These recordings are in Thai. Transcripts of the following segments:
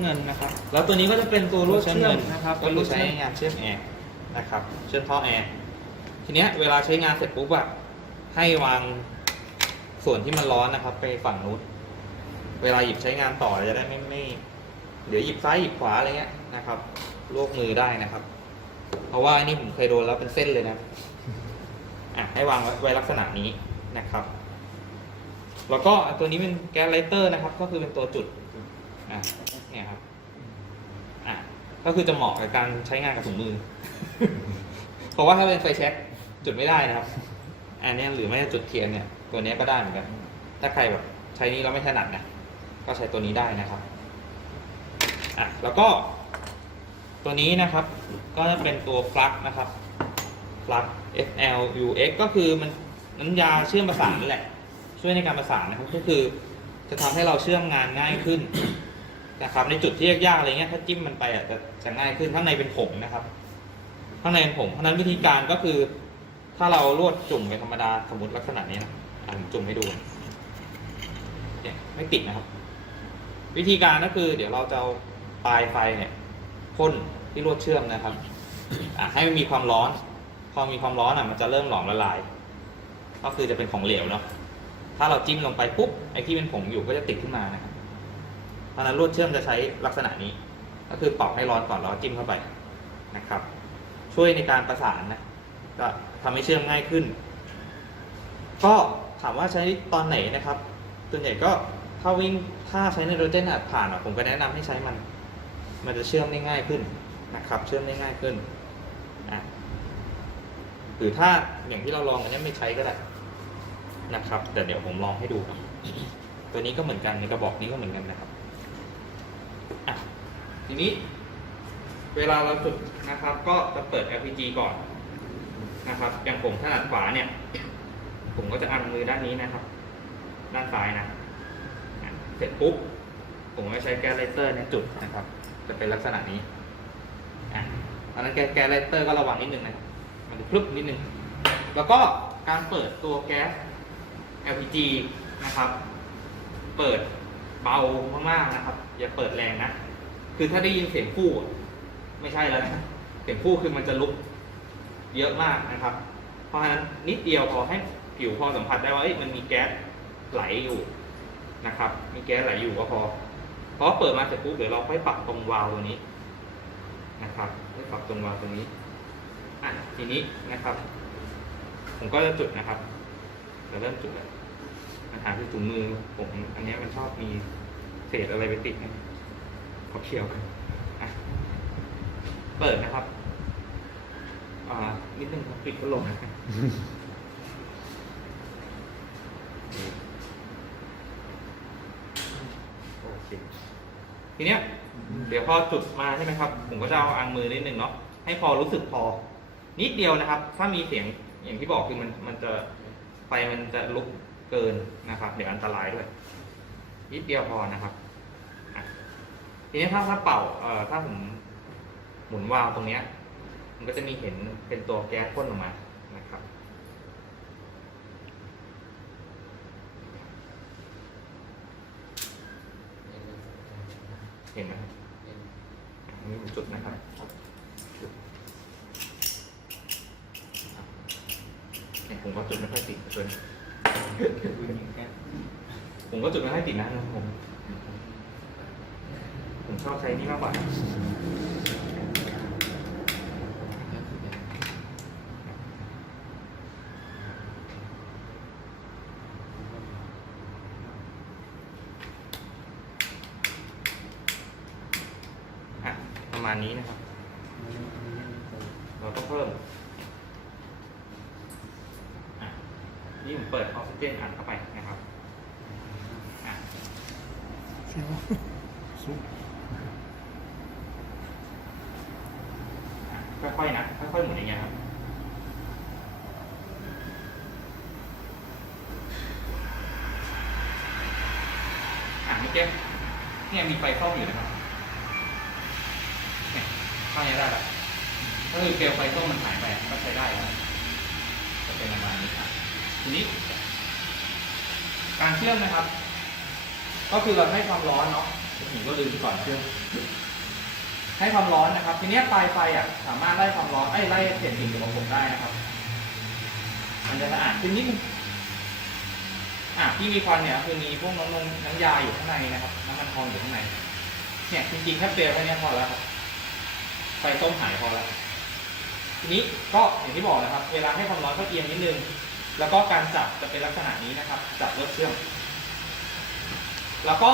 เงินนะครับ แล้วตัวนี้ก็จะเป็นตัวลวดเชื่อมนะครับก็คือใช้งานเชื่อมแอร์นะครับ เชื่อมท่อแอร์ทีเนี้ยเวลาใช้งานเสร็จปุ๊บอะให้วางส่วนที่มันร้อนนะครับ ไปฝั่งนู้นเวลาหยิบใช้งานต่อจะได้ไม่ไม่เดี๋ยวหยิบซ้ายหยิบขวาอะไรเงี้ยนะครับลวกมือได้นะครับ เพราะว่าอันนี้ผมเคยโดนแล้วเป็นเส้นเลยนะอะให้วางไว้ไว้ลักษณะนี้นะครับ แล้วก็ตัวนี้เป็นแก๊สไลเตอร์นะครับ ก็คือเป็นตัวจุดอะ เนี่ยครับอะก็คือจะเหมาะกับการใช้งานกับถุงมือ เพราะว่าถ้าเป็นไฟแช็กจุดไม่ได้นะครับ อันนี้หรือไม่จุดเทียนเนี่ย ตัวนี้ก็ได้เหมือนกัน ถ้าใครแบบใช้นี้แล้วไม่ถนัดนะก็ใช้ตัวนี้ได้นะครับอะแล้วก็ตัวนี้นะครับ ก็จะเป็นตัวปลั๊กนะครับปลั๊ก FLUX ก็คือมันน้ำยาเชื่อมประสานนั่นแหละ ช่วยในการประสานนะครับก็คือจะทำให้เราเชื่อมงานง่ายขึ้น นะครับในจุดที่ยากๆอะไรเงี้ยถ้าจิ้มมันไปอะจะจะง่ายขึ้นข้างในเป็นผงนะครับ ข้างในเป็นผงเพราะนั้นวิธีการก็คือ ถ้าเราลวดจุ่มไปธรรมดาสมมติลักษณะนี้นะอะผมจุ่มให้ดูเนี่ยไม่ติดนะครับ วิธีการก็คือ เดี๋ยวเราจะเอาปลายไฟเนี่ยพ่นที่ลวดเชื่อมนะครับอะให้มันมีความร้อน พอมีความร้อนอะมันจะเริ่มหลอมละลาย ก็คือจะเป็นของเหลวเนาะถ้าเราจิ้มลงไปปุ๊บไอ้ที่เป็นผงอยู่ก็จะติดขึ้นมานะครับ เพราะนั้นลวดเชื่อมจะใช้ลักษณะนี้ ก็คือปรับให้ร้อนก่อนแล้วจิ้มเข้าไปนะครับ ช่วยในการประสานนะก็ทำให้เชื่อมง่ายขึ้น ก็ถามว่าใช้ตอนไหนนะครับส่วนใหญ่ก็ถ้าวิ่งถ้าใช้ไนโตรเจนอัดผ่านผมก็แนะนำให้ใช้มัน มันจะเชื่อมได้ง่ายขึ้นนะครับ เชื่อมได้ง่ายขึ้นหรือถ้าอย่างที่เราลองอันนี้ไม่ใช้ก็ได้นะครับแต่เดี๋ยวผมลองให้ดู ตัวนี้ก็เหมือนกันในกระบอกนี้ก็เหมือนกันนะครับ ทีนี้เวลาเราจุดนะครับ ก็จะเปิด LPG ก่อนนะครับ อย่างผมถนัดขวาเนี่ย ผมก็จะอังมือด้านนี้นะครับ ด้านซ้ายนะเสร็จปุ๊บ ผมก็ใช้แก๊สไลเตอร์เนี่ยจุดนะครับ จะเป็นลักษณะนี้อะอันนั้นแก๊สแก๊สไลเตอร์ก็ระวังนิดนึงนะมันจะพลึบนิดนึง แล้วก็การเปิดตัวแก๊ส LPG นะครับ เปิดเบามากๆนะครับ อย่าเปิดแรงนะ คือถ้าได้ยินเสียงฟู่ไม่ใช่แล้วนะเสียงฟู่คือมันจะลุกเยอะมากนะครับ เพราะฉะนั้นนิดเดียวพอให้ผิวพอสัมผัสได้ว่าเอ้มันมีแก๊สไหลอยู่นะครับ มีแก๊สไหลอยู่ก็พอพอเปิดมาเสร็จปุ๊บเดี๋ยวเราค่อยปรับตรงวาล์วตัวนี้นะครับค่อยปรับตรงวาล์วตรงนี้อะทีนี้นะครับ ผมก็จะจุดนะครับเราเริ่มจุดแล้วปัญหาคือถุงมือผมอันนี้มันชอบมีเศษอะไรไปติดนี่ย เขาเคี่ยวกันเปิดนะครับอ่านิดนึงครับปิดพัดลมนะครับโอเคทีเนี้ย เดี๋ยวพอจุดมาใช่ไหมครับ ผมก็จะเอาอังมือนิดนึงเนาะให้พอรู้สึกพอ นิดเดียวนะครับ ถ้ามีเสียงอย่างที่บอกคือมันมันจะไฟมันจะลุกเกินนะครับ เดี๋ยวอันตรายด้วย นิดเดียวพอนะครับ ทีนี้ถ้าถ้าเป่าเอ่อถ้าผมหมุนวาล์วตรงเนี้ย มันก็จะมีเห็นเป็นตัวแก๊สพ่นออกมานะครับ เห็นไหมครับนนี้ผมจุดนะครับเนี่ยผมก็จุดไม่ค่อยติดเลยผมก็จุดไม่ค่อยติดนะผมผม ชอบใช้นี่มากกว่าอะประมาณนี้นะครับ เราต้องเพิ่มอะนี่ผมเปิดออกซิเจนอัดเข้าไปนะครับ อะอ่ ค่อยๆนะ ค่อยๆหมุนอย่างเงี้ยครับอะเมื่อกี้เนี่ยมีไฟเข้าอยู่นะครับเนี่ยข้านี้ได้แล้วก็คือเกลไฟส้มมันหายไปก็ใช้ได้แล้วจะเป็นประมาณนี้ครับทีนี้ การเชื่อมนะครับ ก็คือเราให้ความร้อนเนาะผมก็ลืมก่อนเครื่อง ให้ความร้อนนะครับ ทีนี้ปลายไฟอะสามารถไล่ความร้อนไอ้ไล่เศษสิ่งสกปรกได้นะครับ มันจะสะอาดขึ้นนิดนึงอะที่มีควันเนี่ยคือมีพวกน้ำนมน้ำยาอยู่ข้างในนะครับน้ำมันทองอยู่ข้างในเนี่ยจริงๆแค่เปลวแค่นี้พอแล้วครับไฟต้มหายพอแล้วทีนี้ก็อย่างที่บอกนะครับ เวลาให้ความร้อนก็เอียงนิดนึง แล้วก็การจับจะเป็นลักษณะนี้นะครับ จับรถเชื่อม แล้วก็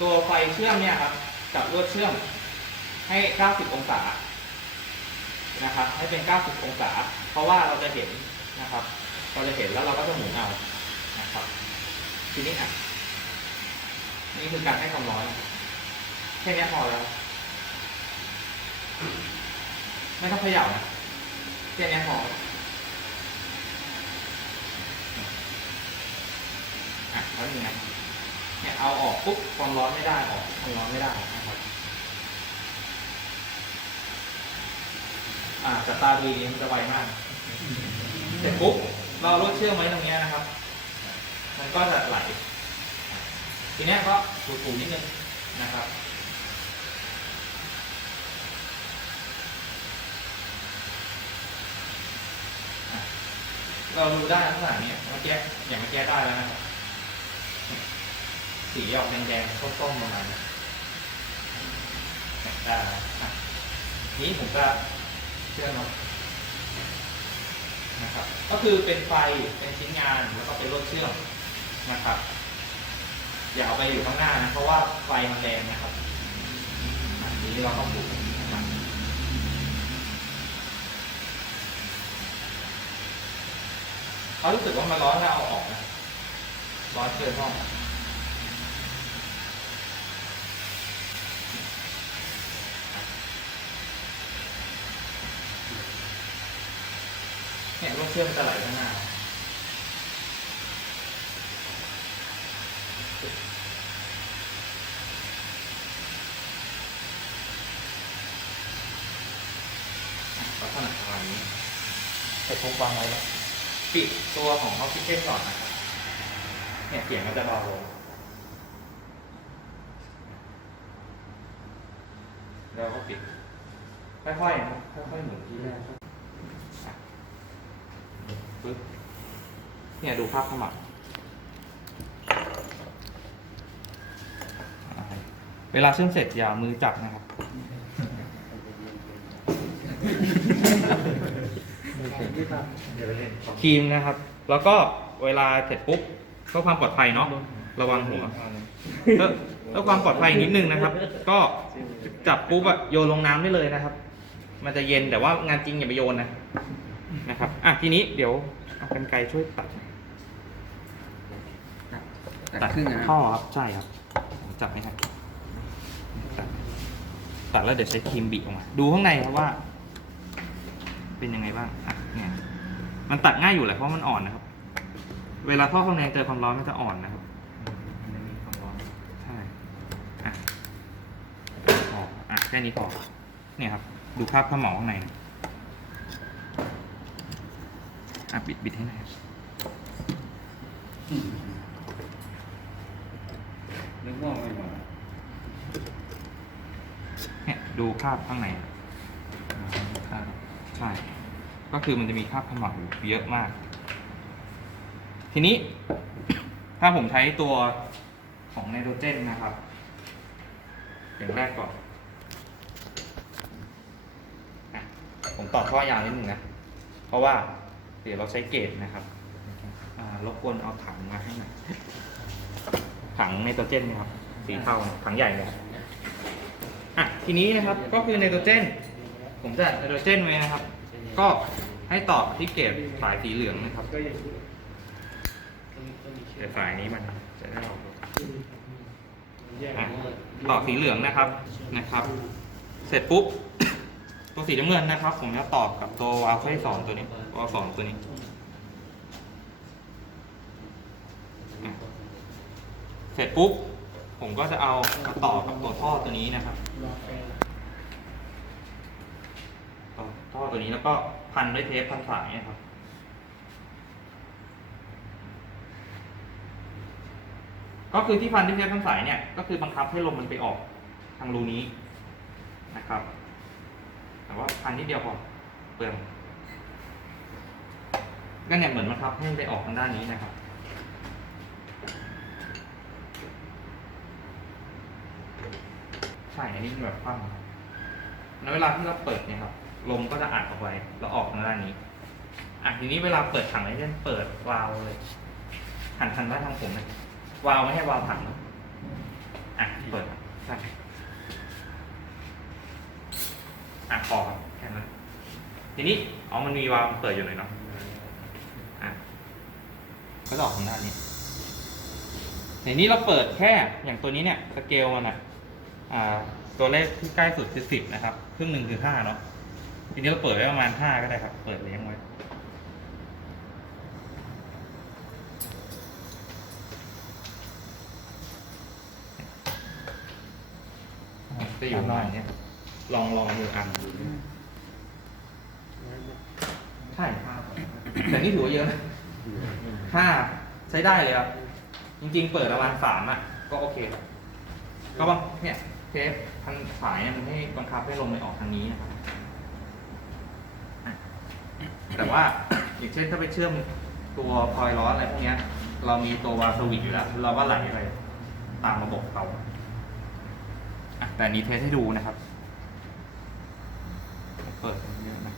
ตัวไฟเชื่อมเนี่ยครับ กับลวดเชื่อมให้ 90 องศา นะครับ ให้เป็น 90 องศา เพราะว่าเราจะเห็นนะครับ เราจะเห็นแล้วเราก็จะหมุนเอานะครับ ทีนี้อะ นี่คือการให้ความร้อน แค่นี้พอแล้ว ไม่ต้องเขย่านะแค่นี้พออะแล้วยังไงเนี่ยเอาออกปุ๊บความร้อนไม่ได้ออกความร้อนไม่ได้นะครับ อ่าแต่ตาดีมันจะไวมากเสร็จปุ๊บเราลดเชื่อมไว้ตรงเนี้ยนะครับ มันก็จะไหล ทีเนี้ยก็ถูๆนิดนึงนะครับ เราดูได้ลักษณะนี้เมื่อกี้อย่างเมื่อกี้ได้แล้วนะครับ สีออกแดงๆส้มๆประมาณนี้ได้นี้ผมก็ เชื่อมนาะนะครับ ก็คือเป็นไฟเป็นชิ้นงานแล้วก็เป็นรถเชื่อมนะครับ อย่าเอาไปอยู่ข้างหน้านะเพราะว่าไฟมันแรงนะครับอันนี้เราต้องดูนะครับเขารู้สึกว่ามันร้อนแล้วเอาออกนะร้อนเกินห้อง เนี่ยลูกเชื่อมจะไหลข้างหน้าลักษณะประมาณนี้ใส่พกวางไว้แล้วปิดตัวของออกซิเจนก่อนนะครับ เนี่ยเสียงก็จะเบาลง แล้วก็ปิด ค่อยๆนะค่อยๆหมุนที่แรก ปึ๊บเนี่ยดูภาพขมับเวลาเชื่อมเสร็จอย่ามือจับนะครับ ครีมนะครับ แล้วก็เวลาเสร็จปุ๊บเพื่อความปลอดภัยเนาะระวังหัวเพื่อเพื่อความปลอดภัยนิดนึงนะครับ ก็จับปุ๊บอะโยนลงน้ำได้เลยนะครับ มันจะเย็นแต่ว่างานจริงอย่าไปโยนนะ นะครับอะทีนี้เดี๋ยวเอากันไกรช่วยตัดตัดครึ่งอะนะท่อครับใช่ครับผมจับไม่ทันตัดตัดแล้วเดี๋ยวใช้ครีมบีบออกมา ดูข้างในครับว่า เป็นยังไงบ้างอะเนี่ยมันตัดง่ายอยู่แหละเพราะมันอ่อนนะครับ เวลาท่อข้างในเจอความร้อนมันจะอ่อนนะครับมันมีความร้อนใช่อะพออะแค่นี้พอเนี่ยครับ ดูภาพข้าวเหมาข้างในนะ อะบิดบิดให้หน่อยครับนึกว่าไม่มาเนี่ยดูคราบข้างในคราบใช่ ก็คือมันจะมีคราบขม่าอยู่เยอะมาก ทีนี้ ถ้าผมใช้ตัวของไนโตรเจนนะครับ อย่างแรกก่อนอะผมต่อท่อยาวนิดนึงนะ เพราะว่า เดี๋ยวเราใช้เกจนะครับรบกวนเอาถังมาให้หน่อยถังไนโตรเจนนะครับ สีเทาถังใหญ่เลยอะทีนี้นะครับก็คือไนโตรเจน ผมจะไนโตรเจนไว้นะครับ ก็ให้ต่อที่เกจสายสีเหลืองนะครับเดี๋ยวสายนี้มันจะได้ออกต่อสีเหลืองนะครับนะครับ เสร็จปุ๊บ ตัวสีน้ำเงินนะครับ ผมจะต่อกับตัววาล์วไฟสองตัวนี้วาลสองตัวนี้เสร็จปุ๊บผมก็จะเอามาต่อกับตัวท่อตัวนี้นะครับท่อตัวนี้แล้วก็พันด้วยเทปพันสายนะครับก็คือที่ฟันที่เทปทั้งสายเนี่ยก็คือบังคับให้ลมมันไปออกทางรูนี้นะครับ แต่ว่าพันนิดเดียวพอเปลืองก็เนี่ยเหมือนบังคับให้มันไปออกทางด้านนี้นะครับ ใช่ อันนี้เป็นแบบคว่ำแล้วเวลาที่เราเปิดเนี่ยครับ ลมก็จะอัดออกไปแล้วออกทางด้านนี้อะทีนี้เวลาเปิดถังไอ้เช่นเปิดวาล์วเลยหันทางด้านทางผมเลยวาล์วไม่ให้วาล์วถังนะอะเปิดใช่ อะพอครับแค่นั้นทีนี้อ๋อมันมีวาล์วเปิดอยู่เลยเนาะอะก็จะออกทางด้านนี้ทีนี้เราเปิดแค่อย่างตัวนี้เนี่ยสเกลมันอะอ่าตัวเลขที่ใกล้สุดคือสิบนะครับครึ่งหนึ่งคือห้าเนาะทีนี้เราเปิดไว้ประมาณห้าก็ได้ครับ เปิดเลี้ยงไว้จะอยู่ประมาณเนี้ย ลองลองมืออันดูใช่ห้าแต่นี่ถือว่าเยอะนะห้าใช้ได้เลยครับ จริงๆ เปิดประมาณสามอะ ก็โอเคครับก็บางเนี่ยเทปทางสายเนี่ยมันให้บังคับให้ลมมันออกทางนี้นะครับอะแต่ว่าอย่างเช่นถ้าไปเชื่อมตัวคอยล์ร้อนอะไรพวกเนี้ยเรามีตัววาล์วสวิตช์อยู่แล้ว เราก็ไหลไปตามระบบเขาอะแต่อันนี้เทสให้ดูนะครับ เปิดเยอะนะ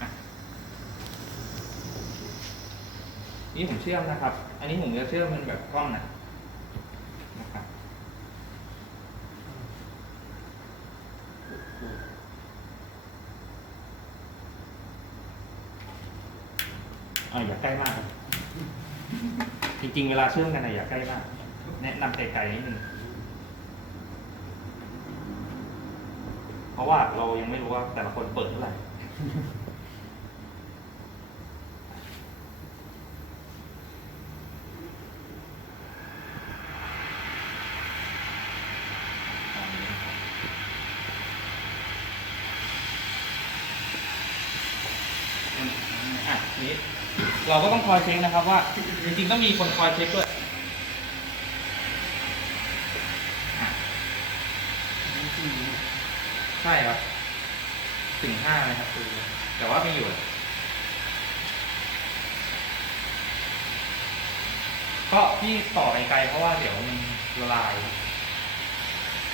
อะนี่ผมเชื่อมนะครับ อันนี้ผมจะเชื่อมมันแบบกล้องนะนะครับอ่าอย่าใกล้มากครับจริงๆ เวลาเชื่อมกันนะอย่าใกล้มาก แนะนำไกลๆนิดนึง เพ ราะว่าเรายังไม่รู้ว่าแต่ละคนเปิดเท่าไหร่เราก็ต้องคอยเช็คนะครับว่า จริงๆต้องมีคนคอยเช็คด้วยอะใช่ครับ ถึงห้านะครับคือ แต่ว่าไม่อยู่ ก็ที่ต่อไปไกลเพราะว่าเดี๋ยวมันละลาย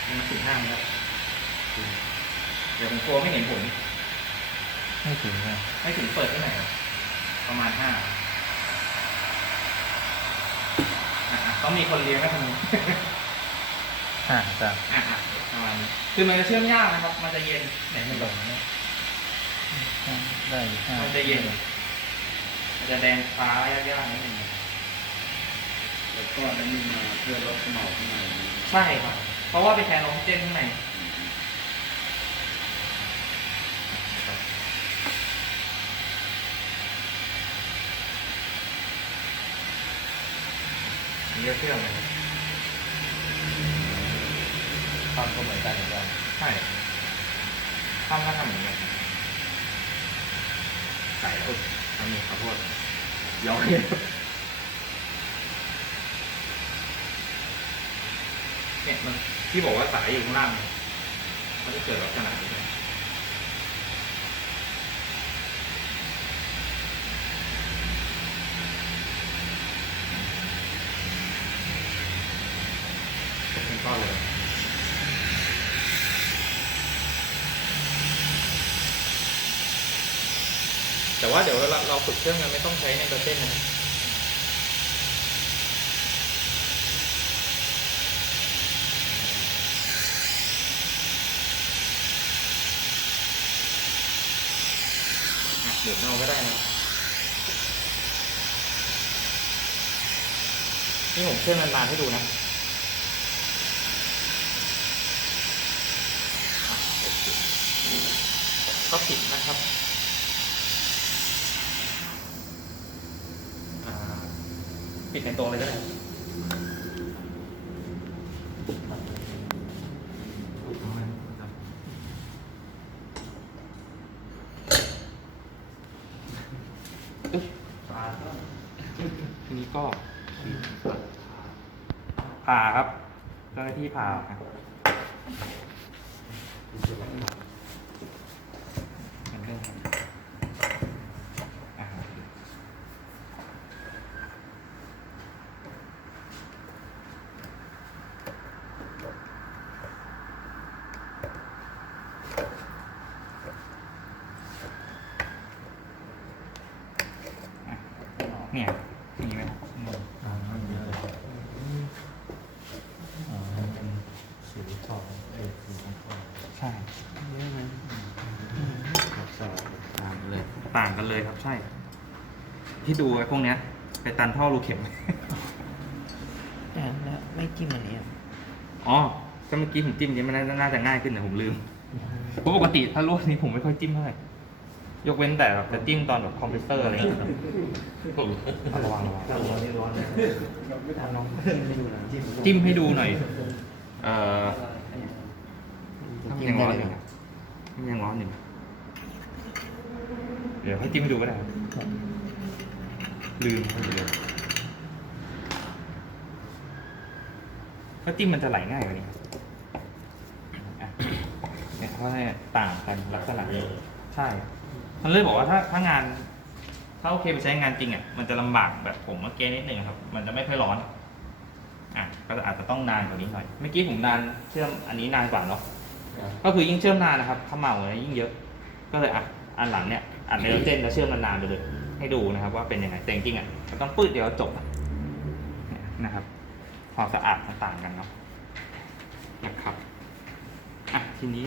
มันถึงห้าแล้วเดี๋ยวผมกลัวไม่เห็นผลไม่ถึงนะไม่ถึงเปิดที่ไหนครับประมาณห้าอะอะต้องมีคนเลี้ยงไหมคนนี้อ่าจ้ะอะอะประมาณนี้คือมันจะเชื่อมยากนะครับ มันจะเย็นไหนมันลงเนี่ย ได้อยู่ห้ามันจะเย็นมันจะแดงฟ้ายากๆนิดนึงแล้วก็อันนี้มาเพื่อลดขม่าข้างในใช่ครับ เพราะว่าไปแทนออกซิเจนข้างในอันนี้ก็เชื่อมเลยครับความก็เหมือนกันเหมือนกันใช่ทำก็ทำเหมือนกัน ใส่อุ๊ยทำนี่ขอโทษย้อนเนี่ยมันที่บอกว่าสายอยู่ข้างล่างเนี่ยมันจะเกิดลักษณะนี้เป็นก้อนเลย แต่ว่าเดี๋ยวเราเราฝึกเครื่องกันไม่ต้องใช้ไนโตรเจนนะอะหมุนเอาก็ได้นะนี่ผมเชื่อมนานๆให้ดูนะก็ผิดนะครับ อ่าปิ ดในตัวเลยก็ได้อึ๊บปลาก็ก็ผ่าครับเจ้าหน้าที่ผ่าครับเหมือนเดิมครับอ่าอะ เนี่ยมีไหมอืมอ่าไม่มีเลยอ่ามันเป็นสีทองเอ้ยสีทองใช่เยอะไหมครับสอบตามเลย ต่างกันเลยครับใช่ ที่ดูไอ้พวกเนี้ย ไปตันท่อรูเข็ม แต่แล้วไม่จิ้มอันนี้อะอ๋อก็เมื่อกี้ผมจิ้มนี้มันน่าน่าจะง่ายขึ้นแต่ผมลืมเพราะปกติถ้าลวดนี้ผมไม่ค่อยจิ้มเท่าไหร่ ยกเว้นแต่แบบจะจิ้มตอนแบบคอมเพรสเซอร์อะไรอย่างเงี้ยครับเอาระวังระวังร้อนนี่ร้อนนะทำลองจิ้มให้ดูนะจิ้มจิ้มให้ดูหน่อยเอ่อยังร้อนอยู่นะยังร้อนอยู่เดี๋ยวให้จิ้มให้ดูก็ได้ครับลืมให้เลยถ้าจิ้มมันจะไหลง่ายกว่านี้ครับอะเนี่ยเขาให้ต่างกันลักษณะใช่ มันเลยบอกว่าถ้าถ้างานถ้าโอเคไปใช้งานจริงอะมันจะลำบากแบบผมเมื่อกี้นิดหนึ่งครับ มันจะไม่ค่อยร้อนอะก็อาจจะต้องนานกว่านี้หน่อยเมื่อกี้ผมนานเชื่อมอันนี้นานกว่าเนาะก็คือยิ่งเชื่อมนานนะครับถ้าเมาเนี่ยยิ่งเยอะ ก็เลยอะอันหลังเนี่ยอัดไนโตรเจนแล้วเชื่อมนานๆไปเลยให้ดูนะครับ ว่าเป็นยังไงแต่จริงๆอะมันต้องปืดเดียวจบอะเนี่ยนะครับความสะอาดต่างๆกันเนาะนะครับอะทีนี้